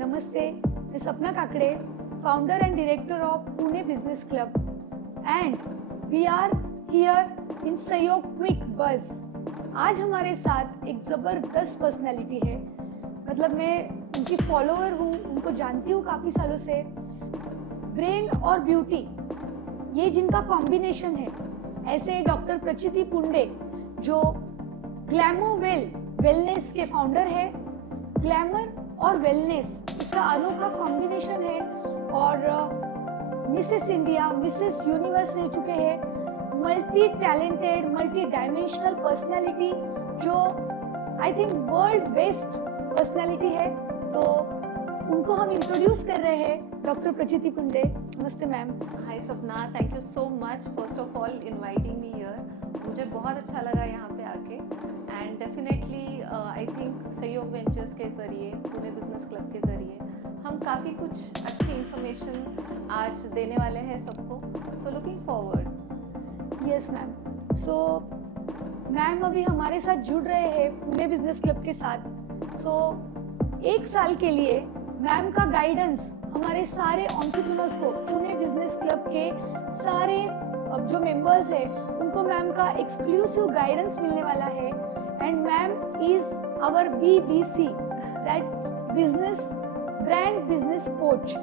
नमस्ते, मैं Sapna Kakade, founder and director of Pune business club and we are here in Sahyog quick buzz. आज हमारे साथ एक ज़बरदस्त पर्सनैलिटी है, मतलब मैं उनकी फॉलोअर हूँ, उनको जानती हूँ काफ़ी सालों से। ब्रेन और ब्यूटी, ये जिनका कॉम्बिनेशन है, ऐसे डॉक्टर प्रचिति पुंडे जो ग्लैमोवेल वेलनेस के फाउंडर है। ग्लैमर और वेलनेस इसका अनोखा कॉम्बिनेशन है और मिसेस इंडिया, मिसेस यूनिवर्स रह चुके हैं। Multi talented, multi dimensional personality जो I think world best personality है। तो उनको हम इंट्रोड्यूस कर रहे हैं, डॉक्टर प्रचिति पुंडे। नमस्ते मैम। हाय सपना, thank you so much first of all inviting me here. मुझे बहुत अच्छा लगा यहाँ पे आके एंड डेफिनेटली आई थिंक सहयोग वेंचर्स के ज़रिए, पुणे बिजनेस क्लब के ज़रिए हम काफ़ी कुछ अच्छी इंफॉर्मेशन आज देने वाले हैं सबको। So looking forward. Yes ma'am. So ma'am अभी हमारे साथ जुड़ रहे हैं पुणे बिजनेस क्लब के साथ। सो एक साल के लिए मैम का गाइडेंस हमारे सारे एंटरप्रेन्योर्स को, पुणे बिजनेस क्लब के सारे जो मेंबर्स हैं उनको मैम का एक्सक्लूसिव गाइडेंस मिलने वाला है। And ma'am is our BBC, that's business brand business coach.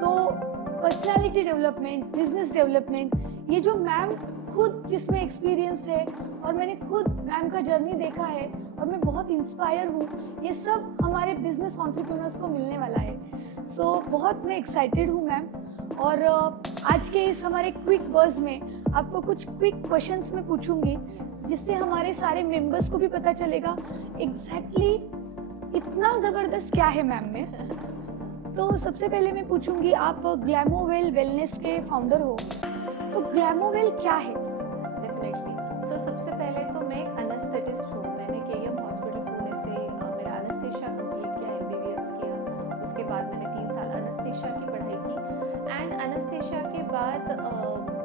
तो पर्सनालिटी डेवलपमेंट, बिजनेस डेवलपमेंट, ये जो मैम खुद जिसमें एक्सपीरियंस्ड है और मैंने खुद मैम का जर्नी देखा है और मैं बहुत इंस्पायर हूँ, ये सब हमारे बिजनेस एंटरप्रेन्योर्स को मिलने वाला है। सो बहुत मैं एक्साइटेड हूँ मैम। और आज के इस हमारे क्विक बज़ में आपको कुछ क्विक क्वेश्चंस मैं पूछूंगी, जिससे हमारे सारे मेंबर्स को भी पता चलेगा एग्जैक्टली इतना ज़बरदस्त क्या है मैम में। तो सबसे पहले मैं पूछूंगी, आप ग्लैमोवेल वेलनेस के फाउंडर हो, तो ग्लैमोवेल क्या है? डेफिनेटली। सो सबसे पहले तो मैं एक एनेस्थेटिस्ट हूँ। मैंने KEM हॉस्पिटल पुणे से मेरा एनेस्थेशिया कंप्लीट किया, MBBS किया। उसके बाद मैंने 3 साल एनेस्थेशिया की पढ़ाई की एंड एनेस्थेशिया के बाद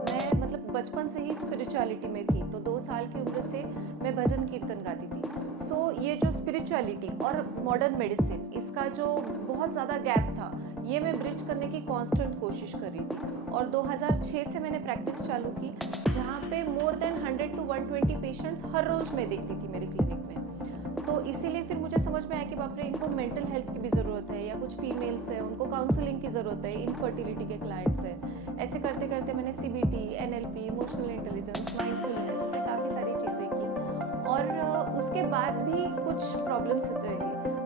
मैं मतलब बचपन से ही स्पिरिचुअलिटी में थी। तो 2 साल की उम्र से मैं भजन कीर्तन गाती थी। सो ये जो स्पिरिचुअलिटी और मॉडर्न मेडिसिन, इसका जो बहुत ज़्यादा गैप था, ये मैं ब्रिज करने की कांस्टेंट कोशिश कर रही थी। और 2006 से मैंने प्रैक्टिस चालू की, जहाँ पे मोर देन 100 to 120 पेशेंट्स हर रोज़ मैं देखती थी मेरे क्लिनिक में। तो इसीलिए फिर मुझे समझ में आया कि बाप रे, इनको मेंटल हेल्थ की भी ज़रूरत है, या कुछ फीमेल्स है उनको काउंसलिंग की ज़रूरत है, इनफर्टिलिटी के क्लाइंट्स है। ऐसे करते करते मैंने CBT, NLP, emotional intelligence, mindfulness, ऐसे काफ़ी सारी चीज़ें की। और उसके बाद भी कुछ प्रॉब्लम्स रही,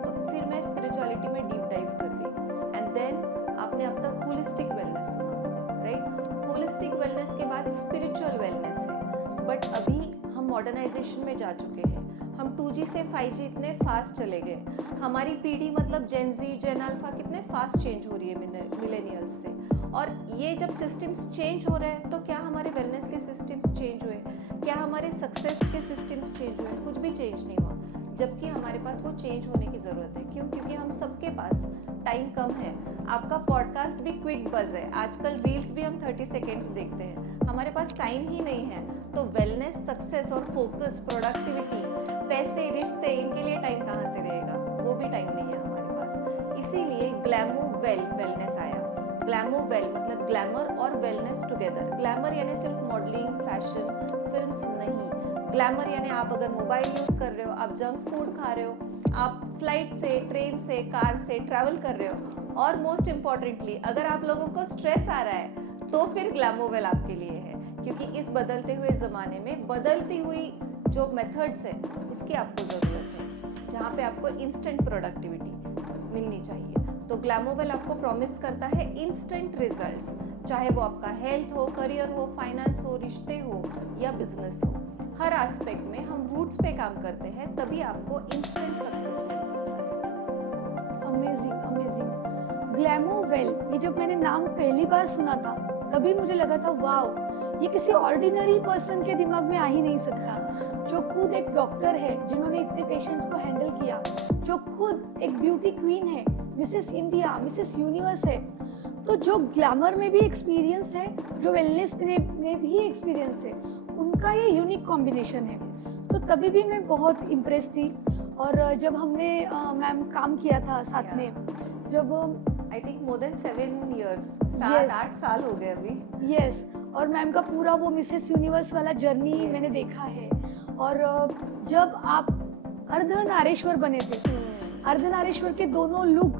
तो फिर मैं स्पिरिचुअलिटी में डीप डाइव कर गई। एंड देन आपने अब तक होलिस्टिक वेलनेस सुना होगा, राइट? होलिस्टिक वेलनेस के बाद स्पिरिचुअल वेलनेस है। बट अभी हम मॉडर्नाइजेशन में जा चुके हैं। हम 2G से 5G इतने फास्ट चले गए। हमारी पीढ़ी मतलब जेन Z, जेन अल्फा कितने फास्ट चेंज हो रही है मिलेनियल्स से। और ये जब सिस्टम्स चेंज हो रहे हैं, तो क्या हमारे वेलनेस के सिस्टम्स चेंज हुए? क्या हमारे सक्सेस के सिस्टम्स चेंज हुए? कुछ भी चेंज नहीं हुआ। जबकि हमारे पास वो चेंज होने की ज़रूरत है। क्यों? क्योंकि हम सबके पास टाइम कम है। आपका पॉडकास्ट भी क्विक बज़ है, आजकल रील्स भी हम 30 सेकेंड्स देखते हैं। हमारे पास टाइम ही नहीं है। तो वेलनेस, सक्सेस और फोकस, प्रोडक्टिविटी, पैसे, रिश्ते, इनके लिए टाइम कहाँ से रहेगा? वो भी टाइम नहीं है हमारे पास। इसीलिए ग्लैमोवेल वेलनेस आया। ग्लैमोवेल मतलब ग्लैमर और वेलनेस टुगेदर। ग्लैमर यानी सिर्फ मॉडलिंग, फैशन, फिल्म्स नहीं। ग्लैमर यानी आप अगर मोबाइल यूज़ कर रहे हो, आप जंक फूड खा रहे हो, आप फ्लाइट से, ट्रेन से, कार से ट्रैवल कर रहे हो, और मोस्ट इम्पॉर्टेंटली अगर आप लोगों को स्ट्रेस आ रहा है, तो फिर ग्लैमोवेल आपके लिए है। क्योंकि इस बदलते हुए ज़माने में बदलती हुई जो मेथड्स है, उसकी आपको ज़रूरत है, जहाँ पे आपको इंस्टेंट प्रोडक्टिविटी मिलनी चाहिए। तो ग्लैमोवेल आपको प्रॉमिस करता है इंस्टेंट रिजल्ट्स, चाहे वो आपका हेल्थ हो, करियर हो, फाइनेंस हो, रिश्ते हो या बिजनेस हो। हर एस्पेक्ट में हम रूट्स पे काम करते हैं, तभी आपको इंस्टेंट सक्सेस मिल सकता है। Amazing, amazing. ग्लैमोवेल, ये जब मैंने नाम पहली बार सुना था, तभी मुझे लगा था वाओ, ये किसी ऑर्डिनरी पर्सन के दिमाग में आ ही नहीं सकता। जो खुद एक डॉक्टर है, जिन्होंने इतने पेशेंट्स को हैंडल किया, जो खुद एक ब्यूटी क्वीन है, मिसेस इंडिया, मिसेस यूनिवर्स है, तो जो ग्लैमर में भी एक्सपीरियंस्ड है, जो वेलनेस में भी एक्सपीरियंस्ड है, उनका ये यूनिक कॉम्बिनेशन है। तो तभी भी मैं बहुत इम्प्रेस थी। और जब हमने मैम काम किया था साथ में, जब I think more than 7 years, Yes. 7-8 साल हो गए अभी। यस, और मैम का पूरा वो मिसेस यूनिवर्स वाला जर्नी Yes. मैंने देखा है। और जब आप अर्धनारीश्वर बने थे, अर्धनारीश्वर के दोनों लुक,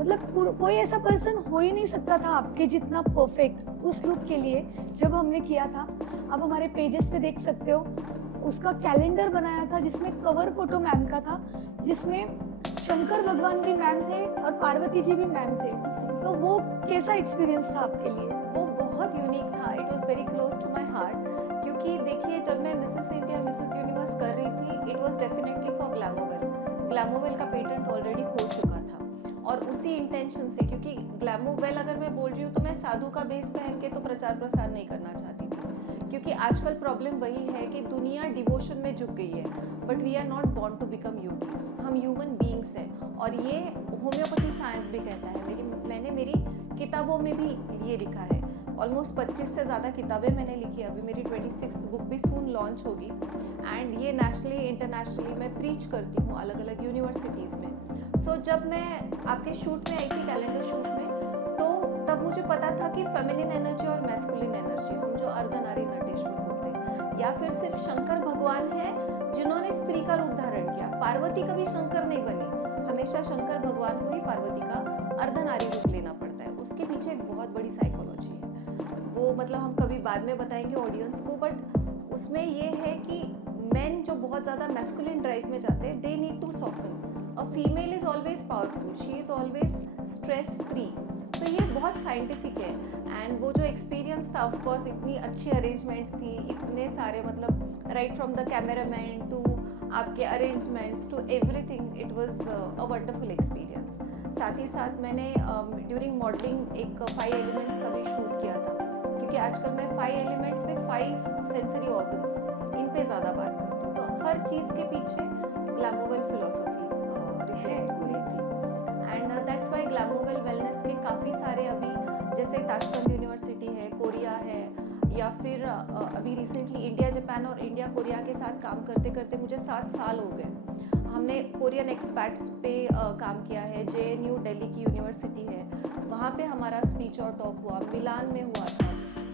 मतलब कोई ऐसा पर्सन हो ही नहीं सकता था आपके जितना परफेक्ट उस लुक के लिए। जब हमने किया था, आप हमारे पेजेस पे देख सकते हो, उसका कैलेंडर बनाया था जिसमें कवर फोटो मैम का था, जिसमें शंकर भगवान भी मैम थे और पार्वती जी भी मैम थे। तो वो कैसा एक्सपीरियंस था आपके लिए? वो बहुत यूनिक था, it was very close to my heart. क्योंकि देखिए, जब मैं मिसेस इंडिया मिसेस यूनिवर्स कर रही थी, इट वॉज डेफिनेटली फॉर ग्लैमोवेल। ग्लैमोवेल का पेटेंट ऑलरेडी हो चुका था, और उसी इंटेंशन से, क्योंकि ग्लैमोवेल अगर मैं बोल रही हूँ तो मैं साधु का बेस पहन के तो प्रचार प्रसार नहीं करना चाहती थी, क्योंकि आजकल प्रॉब्लम वही है कि दुनिया डिवोशन में झुक गई है, but we are not born to become yogis. हम ह्यूमन बीइंग्स हैं, और ये होम्योपैथी साइंस भी कहता है। मैंने मेरी किताबों में भी ये लिखा है, ऑलमोस्ट 25 से ज़्यादा किताबें मैंने लिखी है। अभी मेरी 26th बुक भी सून लॉन्च होगी, एंड ये नेशनली इंटरनेशनली मैं प्रीच करती हूँ अलग अलग यूनिवर्सिटीज़ में। सो जब मैं आपके शूट में आई थी, कैलेंडर शूट में, तो तब मुझे पता था कि फेमिनिन एनर्जी और मैस्कुलिन एनर्जी, हम जो अर्धनारी नटेश्वर होते हैं, या फिर सिर्फ शंकर भगवान है जिन्होंने स्त्री का रूप धारण किया। पार्वती कभी शंकर नहीं बनी, हमेशा शंकर भगवान को ही पार्वती का अर्धनारी रूप लेना पड़ता है। उसके पीछे एक बहुत बड़ी साइकोलॉजी है, वो मतलब हम कभी बाद में बताएंगे ऑडियंस को, बट उसमें ये है कि मेन जो बहुत ज़्यादा मैस्कुलिन ड्राइव में जाते हैं, they need to soften. A female is always powerful, she is always stress free. तो ये बहुत साइंटिफिक है। एंड वो जो एक्सपीरियंस था, ऑफ कोर्स इतनी अच्छी अरेंजमेंट्स थी, इतने सारे, मतलब right from the cameraman to आपके arrangements to everything, it was a wonderful experience. साथ ही साथ मैंने ड्यूरिंग मॉडलिंग एक 5 एलिमेंट्स का भी शूट किया था, क्योंकि आजकल मैं 5 एलिमेंट्स विद 5 सेंसरी ऑर्गन्स, इन पे ज़्यादा बात करती हूँ। तो हर चीज़ के पीछे ग्लैमोवेल फिलोसफी रिफ्लेक्ट हो रही थी, एंड दैट्स वाई ग्लैमोवेल वेलनेस के काफ़ी सारे, अभी जैसे ताशकंद यूनिवर्सिटी है, कोरिया है, या फिर अभी रिसेंटली इंडिया जापान और इंडिया कोरिया के साथ काम करते करते मुझे 7 साल हो गए। हमने कोरियन एक्सपैट्स पे काम किया है। JNU दिल्ली की यूनिवर्सिटी है, वहाँ पे हमारा स्पीच और टॉक हुआ, मिलान में हुआ था।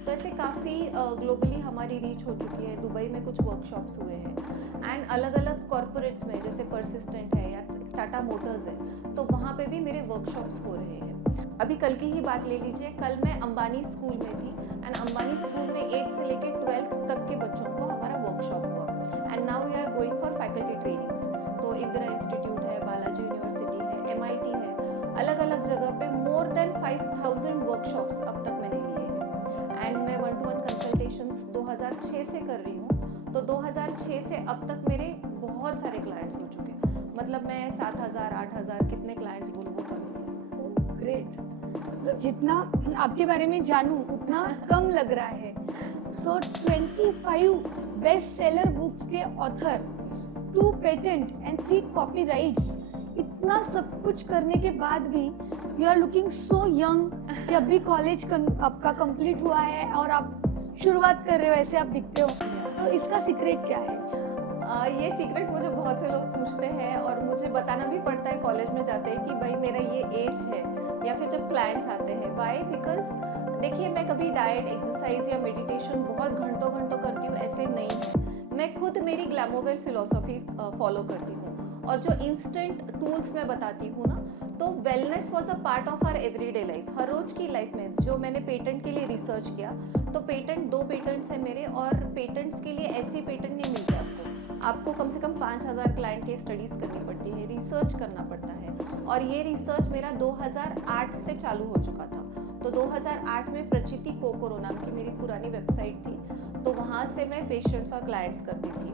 तो ऐसे काफ़ी ग्लोबली हमारी रीच हो चुकी है। दुबई में कुछ वर्कशॉप्स हुए हैं, एंड अलग अलग कॉरपोरेट्स में, जैसे परसिस्टेंट है या टाटा मोटर्स है, तो वहाँ पे भी मेरे वर्कशॉप्स हो रहे हैं। अभी कल की ही बात ले लीजिए, कल मैं अंबानी स्कूल में थी, एंड अंबानी स्कूल में 8 से लेकर 12th तक के बच्चों को हमारा वर्कशॉप हुआ, and now we are going for faculty trainings. तो इंदिरा इंस्टीट्यूट है, बालाजी यूनिवर्सिटी है, MIT है, अलग अलग जगह पे मोर देन 5000 वर्कशॉप्स अब तक मैंने लिए हैं। एंड मैं 1-to-1 कंसल्टेशंस 2006 से कर रही हूँ, तो 2006 से अब तक मेरे बहुत सारे क्लाइंट्स हो चुके हैं। मतलब मैं 7000 8000 कितने क्लाइंट्स बोल वो कम नहीं है। ग्रेट, मतलब जितना आपके बारे में जानूं उतना कम लग रहा है। सो 25 बेस्ट सेलर बुक्स के ऑथर, 2 पेटेंट एंड 3 कॉपीराइट्स, इतना सब कुछ करने के बाद भी you are looking so young कि अभी कॉलेज आपका कंप्लीट हुआ है और आप शुरुआत कर रहे हो, ऐसे आप दिखते हो। तो इसका सीक्रेट क्या है? ये सीक्रेट मुझे बहुत से लोग पूछते हैं, और मुझे बताना भी पड़ता है कॉलेज में जाते हैं कि भाई मेरा ये एज है, या फिर जब क्लाइंट्स आते हैं। वाई? बिकॉज देखिए, मैं कभी डाइट, एक्सरसाइज या मेडिटेशन बहुत घंटों घंटों करती हूँ, ऐसे नहीं है। मैं खुद मेरी ग्लैमोवेल फिलोसफी फॉलो करती हूँ, और जो इंस्टेंट टूल्स मैं बताती हूँ ना, तो wellness was a part of our everyday life, हर रोज़ की लाइफ में। जो मैंने पेटेंट के लिए रिसर्च किया, तो पेटेंट 2 पेटेंट्स हैं मेरे, और पेटेंट्स के लिए ऐसी पेटेंट नहीं मिलती आपको कम से कम 5000 क्लाइंट की स्टडीज़ करनी पड़ती है, रिसर्च करना पड़ता है। और ये रिसर्च मेरा 2008 से चालू हो चुका था। तो 2008 में प्रचिति कोकोरो नाम की मेरी पुरानी वेबसाइट थी, तो वहाँ से मैं पेशेंट्स और क्लाइंट्स करती थी।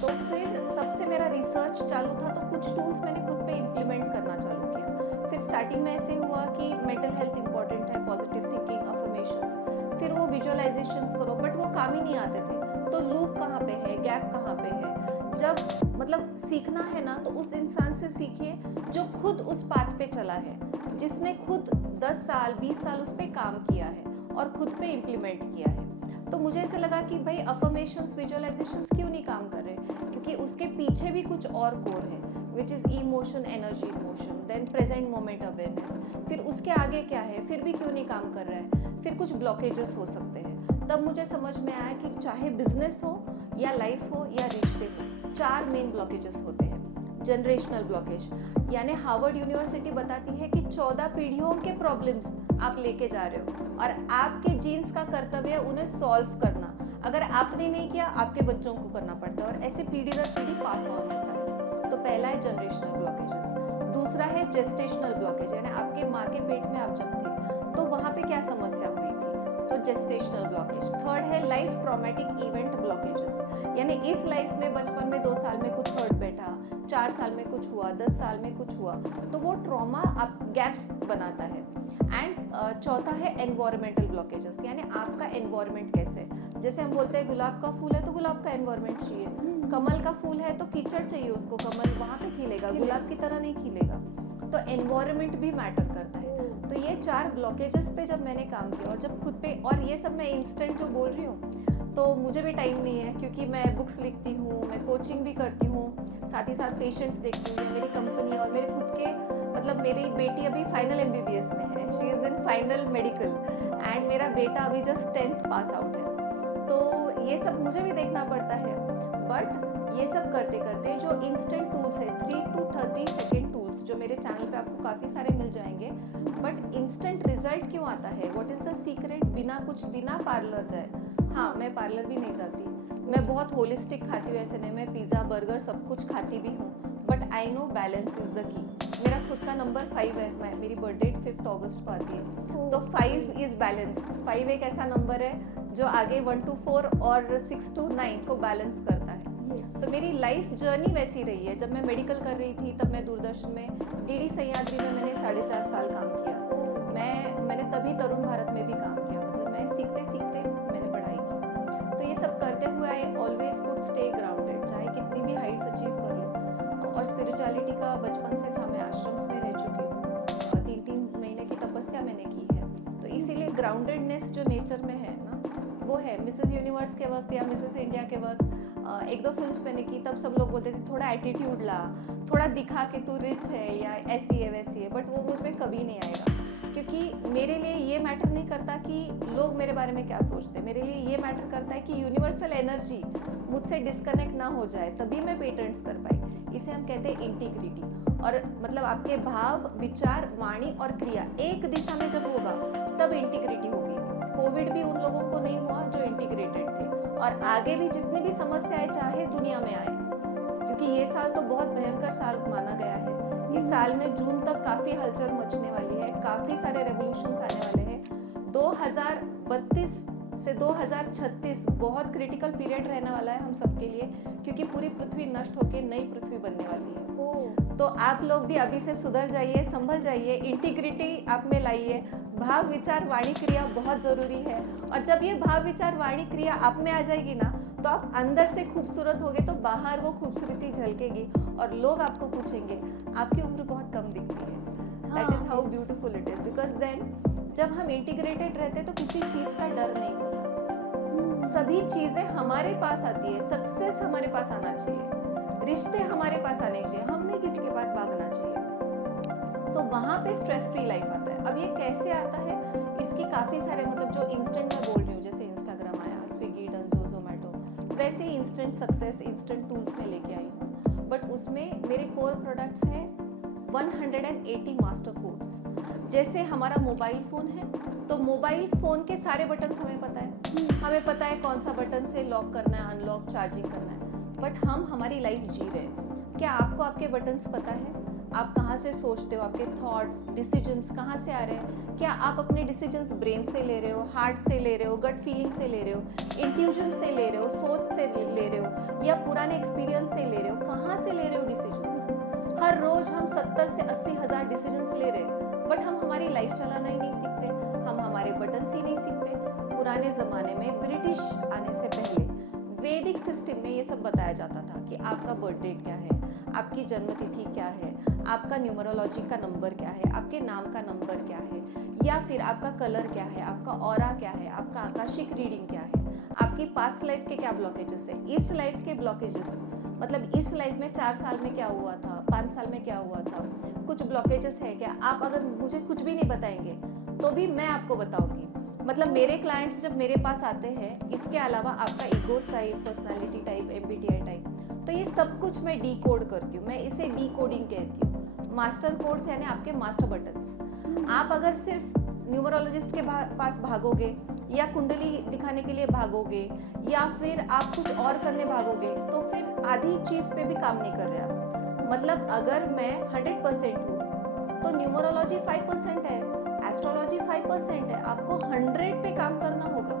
तो फिर तब से मेरा रिसर्च चालू था, तो कुछ टूल्स मैंने खुद पे इम्प्लीमेंट करना चालू किया। फिर स्टार्टिंग में ऐसे हुआ कि मेंटल हेल्थ इंपॉर्टेंट है, पॉजिटिव थिंकिंग, अफर्मेशंस, फिर वो विजुअलाइजेशंस करो, बट वो काम ही नहीं आते थे। तो लूप कहाँ पे है, गैप कहाँ पे है? जब मतलब सीखना है ना, तो उस इंसान से सीखिए जो खुद उस पाथ पे चला है, जिसने खुद 10 साल 20 साल उस पर काम किया है और खुद पे इम्प्लीमेंट किया है। तो मुझे ऐसा लगा कि भाई अफर्मेशंस, विजुअलाइजेशंस क्यों नहीं काम कर रहे, क्योंकि उसके पीछे भी कुछ और कोर है। Which is emotion, energy, emotion, then present moment awareness. फिर उसके आगे क्या है, फिर भी क्यों नहीं काम कर रहा है, फिर कुछ ब्लॉकेजेस हो सकते हैं। तब मुझे समझ में आया कि चाहे बिजनेस हो या लाइफ हो या रिश्ते हो, 4 मेन ब्लॉकेजेस होते हैं। जनरेशनल ब्लॉकेज, यानी हार्वर्ड यूनिवर्सिटी बताती है कि 14 पीढ़ियों के प्रॉब्लम्स आप लेके जा रहे हो और आपके जीन्स का कर्तव्य है उन्हें सॉल्व करना। अगर आपने नहीं किया, आपके बच्चों को करना पड़ता है और ऐसे पीढ़ी दर पीढ़ी पास ऑन होता है। तो पहला है जनरेशनल ब्लॉकेजेस। दूसरा है जेस्टेशनल ब्लॉकेज, यानी आपके माँ के पेट में आप जब थे तो वहाँ पे क्या समस्या हुई थी, तो जेस्टेशनल ब्लॉकेज। थर्ड है लाइफ ट्रॉमेटिक इवेंट ब्लॉकेजेस, यानी इस लाइफ में बचपन में 2 साल में कुछ हर्ट बैठा, 4 साल में कुछ हुआ, 10 साल में कुछ हुआ, तो वो ट्रॉमा आप गैप्स बनाता है। एंड चौथा है एनवायरमेंटल ब्लॉकेजेस, यानी आपका एनवायरमेंट कैसे है। जैसे हम बोलते हैं गुलाब का फूल है तो गुलाब का एनवायरमेंट चाहिए, कमल का फूल है तो कीचड़ चाहिए उसको, कमल वहाँ पे खिलेगा, गुलाब की तरह नहीं खिलेगा। तो एनवायरमेंट भी मैटर करता है। तो ये 4 ब्लॉकेजेस पे जब मैंने काम किया और जब खुद पे, और ये सब मैं इंस्टेंट जो बोल रही हूँ तो मुझे भी टाइम नहीं है क्योंकि मैं बुक्स लिखती हूँ, मैं कोचिंग भी करती हूँ, साथ ही साथ पेशेंट्स देखती हूँ, मेरी कंपनी और मेरे खुद के, मतलब मेरी बेटी अभी फाइनल MBBS में है, she is in final medical, and मेरा बेटा अभी जस्ट 10th पास आउट है। तो ये सब मुझे भी देखना पड़ता है। बट ये सब करते करते जो इंस्टेंट टूल्स है, 3 to 30 सेकेंड टूल्स जो मेरे चैनल पे आपको काफ़ी सारे मिल जाएंगे, बट इंस्टेंट रिजल्ट क्यों आता है, व्हाट इज़ द सीक्रेट, बिना पार्लर जाए। हाँ, मैं पार्लर भी नहीं जाती, मैं बहुत होलिस्टिक खाती हूँ, ऐसे नहीं मैं पिज़्ज़ा बर्गर सब कुछ खाती भी हूँ, but I know balance is the key. मेरा खुद का नंबर 5 है, मेरी बर्थडे 5 अगस्त को आती है, तो 5 इज़ बैलेंस। 5 एक ऐसा नंबर है जो आगे 1 to 4 और 6 to 9 को बैलेंस करता है। सो मेरी लाइफ जर्नी वैसी रही है। जब मैं मेडिकल कर रही थी तब मैं दूरदर्शन में DD सह्याद्री में मैंने 4.5 साल काम किया। मैंने तभी तरुण भारत में भी काम किया, मतलब मैं सीखते सीखते मैंने पढ़ाई की। तो ये सब करते हुए I always could stay grounded, चाहे कितनी भी हाइट्स अचीव कर लो। और स्पिरिचुअलिटी का बचपन से था, मैं आश्रम्स में रह चुकी हूँ, 3-3 महीने की तपस्या मैंने की है। तो इसीलिए ग्राउंडेडनेस जो नेचर में है ना, वो है। मिसेस यूनिवर्स के वक्त या मिसेस इंडिया के वक्त 1-2 फिल्म्स मैंने की, तब सब लोग बोलते थे थोड़ा एटीट्यूड ला, थोड़ा दिखा कि तू रिच है या ऐसी है वैसी है, बट वो मुझ में कभी नहीं आएगा। क्योंकि मेरे लिए ये मैटर नहीं करता कि लोग मेरे बारे में क्या सोचते हैं, मेरे लिए ये मैटर करता है कि यूनिवर्सल एनर्जी मुझसे डिस्कनेक्ट ना हो जाए, तभी मैं पेटेंट्स कर पाई। इसे हम कहते हैं इंटीग्रिटी। और मतलब आपके भाव, विचार, वाणी और क्रिया एक दिशा में जब होगा तब इंटीग्रिटी होगी। कोविड भी उन लोगों को नहीं हुआ जो इंटीग्रेटेड थे, और आगे भी जितनी भी समस्याएं चाहे दुनिया में आए, क्योंकि ये साल तो बहुत भयंकर साल माना गया है। इस साल में जून तक काफ़ी हलचल मचने वाली है, काफ़ी सारे रेवोल्यूशंस आने वाले हैं। 2032 से 2036 बहुत क्रिटिकल पीरियड रहने वाला है हम सबके लिए, क्योंकि पूरी पृथ्वी नष्ट होकर नई पृथ्वी बनने वाली है। तो आप लोग भी अभी से सुधर जाइए, संभल जाइए, इंटीग्रिटी आप में लाइए। भाव, विचार, वाणी, क्रिया बहुत ज़रूरी है। और जब ये भाव, विचार, वाणी, क्रिया आप में आ जाएगी ना, तो आप अंदर से खूबसूरत होगे तो बाहर वो खूबसूरती झलकेगी और लोग आपको पूछेंगे आपकी उम्र बहुत कम दिखती है। That is how beautiful it is. Because then जब हम इंटीग्रेटेड रहते तो किसी चीज़ का डर नहीं होता, सभी चीज़ें हमारे पास आती है। सक्सेस हमारे पास आना चाहिए, रिश्ते हमारे पास आने चाहिए, हम नहीं किसी के पास भागना चाहिए। सो वहाँ पे स्ट्रेस फ्री लाइफ आता है। अब ये कैसे आता है, इसकी काफ़ी सारे, मतलब जो इंस्टेंट मैं बोल रही हूँ, जैसे इंस्टाग्राम आया, स्विगी, डंजो, जोमेटो, वैसे ही इंस्टेंट सक्सेस, इंस्टेंट टूल्स में लेके आई हूँ। बट उसमें मेरे कोर प्रोडक्ट्स हैं 180 मास्टर कोड्स। जैसे हमारा मोबाइल फ़ोन है तो मोबाइल फ़ोन के सारे बटन हमें पता है, हमें पता है कौन सा बटन से लॉक करना है, अनलॉक, चार्जिंग करना है। बट हम हमारी लाइफ जी रहे हैं, क्या आपको आपके बटन्स पता है? आप कहाँ से सोचते हो, आपके थॉट्स, डिसीजंस कहाँ से आ रहे हैं? क्या आप अपने डिसीजंस ब्रेन से ले रहे हो, हार्ट से ले रहे हो, गट फीलिंग से ले रहे हो, इंट्यूजन से ले रहे हो, सोच से ले रहे हो, या पुराने एक्सपीरियंस से ले रहे हो? कहाँ से ले रहे हो डिसीजंस? हर रोज़ हम 70 से 80 हज़ार डिसीजंस ले रहे हैं, बट हम हमारी लाइफ चलाना ही नहीं सीखते, हम हमारे बटन्स ही नहीं सीखते। पुराने ज़माने में ब्रिटिश आने से पहले वैदिक सिस्टम में ये सब बताया जाता था कि आपका बर्थ डेट क्या है, आपकी जन्मतिथि क्या है, आपका न्यूमरोलॉजी का नंबर क्या है, आपके नाम का नंबर क्या है, या फिर आपका कलर क्या है, आपका ऑरा क्या है, आपका आकाशिक रीडिंग क्या है, आपकी पास्ट लाइफ के क्या ब्लॉकेजेस है, इस लाइफ के ब्लॉकेजेस, मतलब इस लाइफ में 4 साल में क्या हुआ था, 5 साल में क्या हुआ था, कुछ ब्लॉकेजेस है क्या, आप अगर मुझे कुछ भी नहीं बताएंगे तो भी मैं आपको बताऊंगी। मतलब मेरे क्लाइंट्स जब मेरे पास आते हैं, इसके अलावा आपका egos type, personality type, MBTI type, तो ये सब कुछ मैं डी कोड करती हूँ। मैं इसे डी कोडिंग कहती हूँ। मास्टर कोड्स यानी आपके मास्टर बटन्स। आप अगर सिर्फ न्यूमरोलॉजिस्ट के पास भागोगे या कुंडली दिखाने के लिए भागोगे या फिर आप कुछ और करने भागोगे तो फिर आधी चीज़ पे भी काम नहीं कर रहे आप। मतलब अगर मैं 100% हूँ तो न्यूमरोलॉजी 5% है, एस्ट्रोलॉजी 5% है, आपको 100 पे काम करना होगा,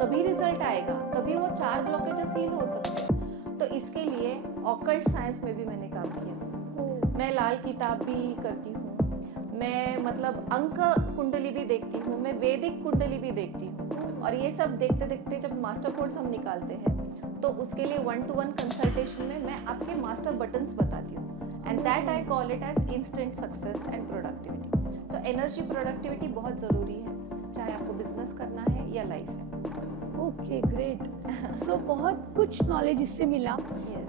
तभी रिजल्ट आएगा, तभी वो 4 ब्लॉकेजेस हील हो सकते हैं। तो इसके लिए ऑकल्ट साइंस में भी मैंने काम किया। मैं लाल किताब भी करती हूँ, मैं मतलब अंक कुंडली भी देखती हूँ, मैं वैदिक कुंडली भी देखती हूँ। और ये सब देखते देखते जब मास्टर कोड्स हम निकालते हैं तो उसके लिए 1-to-1 कंसल्टेशन में मैं आपके मास्टर बटन्स बताती हूँ। And that I call it as instant success and productivity. तो एनर्जी प्रोडक्टिविटी बहुत ज़रूरी है, चाहे आपको बिजनेस करना है या लाइफ है। Okay, great. सो बहुत कुछ नॉलेज इससे मिला,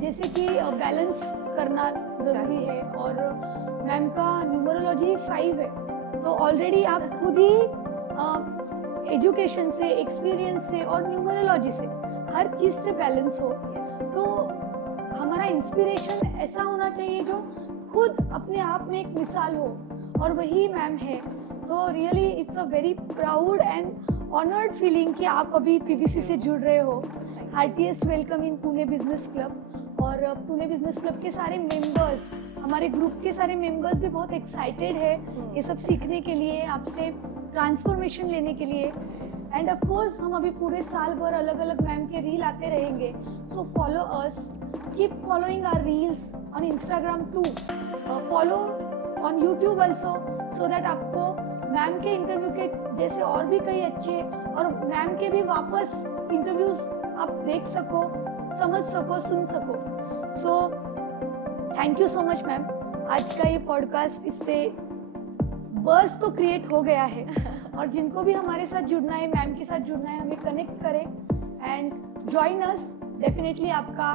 जैसे कि बैलेंस करना ज़रूरी है। और मैम का न्यूमरोलॉजी 5 है, तो ऑलरेडी आप खुद ही एजुकेशन से, एक्सपीरियंस से और न्यूमरोलॉजी से हर चीज़ से बैलेंस हो। तो हमारा इंस्पिरेशन ऐसा होना चाहिए जो खुद अपने आप में एक मिसाल हो, और वही मैम है। तो really it's a very proud and honoured feeling कि आप अभी PBC से जुड़ रहे हो। Heartiest welcome in Pune business club. और पुणे बिजनेस क्लब के सारे मेंबर्स, हमारे ग्रुप के सारे मेंबर्स भी बहुत एक्साइटेड है ये सब सीखने के लिए, आपसे ट्रांसफॉर्मेशन लेने के लिए। एंड ऑफ कोर्स हम अभी पूरे साल भर अलग अलग मैम के रील आते रहेंगे। So follow us, keep following our reels on Instagram too, follow on YouTube also, so that आपको मैम के इंटरव्यू के जैसे और भी कई अच्छे और मैम के भी वापस इंटरव्यूज आप देख सको, समझ सको, सुन सको। सो thank you so much ma'am. आज का ये पॉडकास्ट इससे बस तो क्रिएट हो गया है और जिनको भी हमारे साथ जुड़ना है, मैम के साथ जुड़ना है, हमें कनेक्ट करें एंड जॉइन अस। डेफिनेटली आपका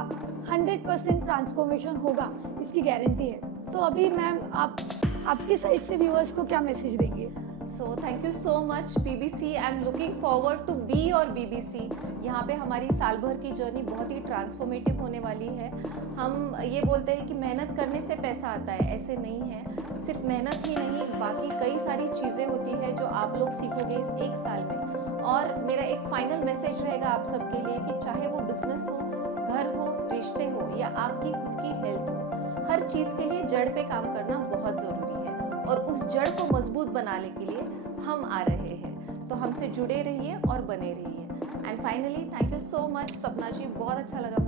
100% ट्रांसफॉर्मेशन होगा, इसकी गारंटी है। तो अभी मैम आपकी साइड से व्यूअर्स को क्या मैसेज देंगे? So thank you so much PBC। I am looking forward to be और BBC। यहाँ पे हमारी साल भर की जर्नी बहुत ही ट्रांसफॉर्मेटिव होने वाली है। हम ये बोलते हैं कि मेहनत करने से पैसा आता है, ऐसे नहीं है। सिर्फ मेहनत ही नहीं, बाकी कई सारी चीज़ें होती है जो आप लोग सीखोगे इस 1 साल में। और मेरा एक फाइनल मैसेज रहेगा आप सबके लिए कि चाहे वो बिजनेस हो, घर हो, रिश्ते हो या आपकी खुद की हेल्थ हो, हर चीज़ के लिए जड़ पे काम करना बहुत ज़रूरी है। और उस जड़ को मजबूत बनाने के लिए हम आ रहे हैं। तो हमसे जुड़े रहिए और बने रहिए। And finally thank you so much सपना जी, बहुत अच्छा लगा